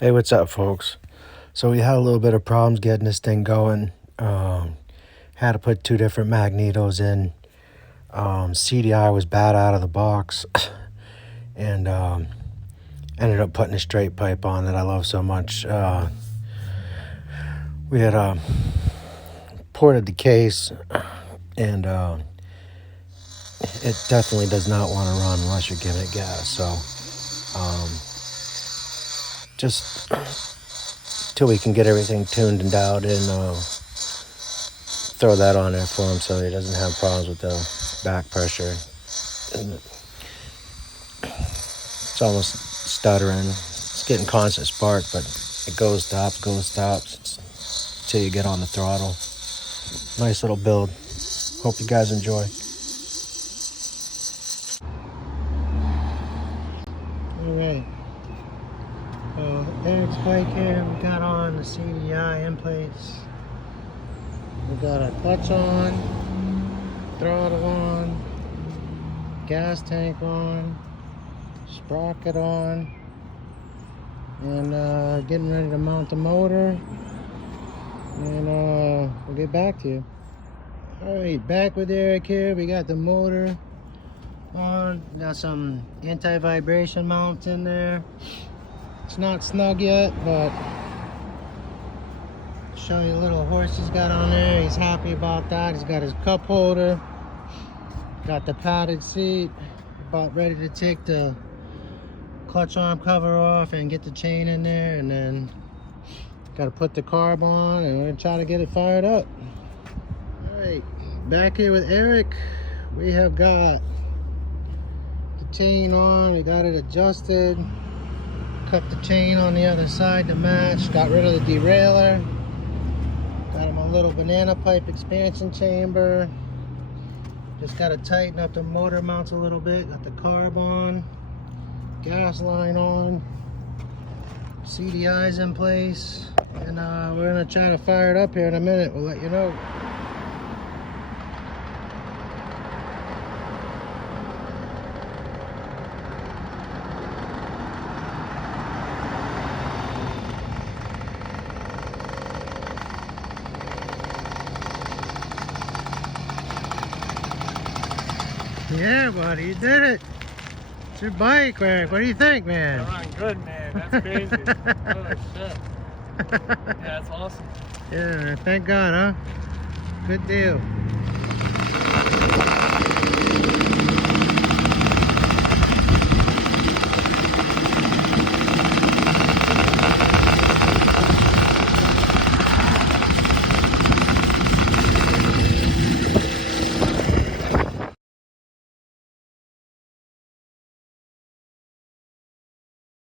Hey, what's up, folks? So we had a little bit of problems getting this thing going. Had to put two different magnetos in. CDI was bad out of the box, and ended up putting a straight pipe on that I love so much. We had ported the case, and it definitely does not want to run unless you're giving it gas. So just till we can get everything tuned and dialed in, throw that on there for him so he doesn't have problems with the back pressure. And it's almost stuttering. It's getting constant spark, but it goes, stops until you get on the throttle. Nice little build. Hope you guys enjoy. Alright. Eric's bike here. We got on the CDI in place. We got our clutch on, throttle on, gas tank on, sprocket on, and getting ready to mount the motor, and we'll get back to you. Alright, back with Eric here. We got the motor on, got some anti-vibration mounts in there. It's not snug yet, but show you a little horse he's got on there. He's happy about that. He's got his cup holder, got the padded seat, about ready to take the clutch arm cover off and get the chain in there, and then got to put the carb on, and we're gonna try to get it fired up. All right, back here with Eric, we have got the chain on. We got it adjusted, cut the chain on the other side to match, got rid of the derailleur, got him a little banana pipe expansion chamber. Just got to tighten up the motor mounts a little bit. Got the carb on, gas line on, CDI's in place, and we're gonna try to fire it up here in a minute. We'll let you know. Yeah, buddy, you did it. It's your bike, Eric. What do you think, man? That ran good, man. That's crazy. Oh, shit. Yeah, that's awesome. Yeah, thank God, huh? Good deal.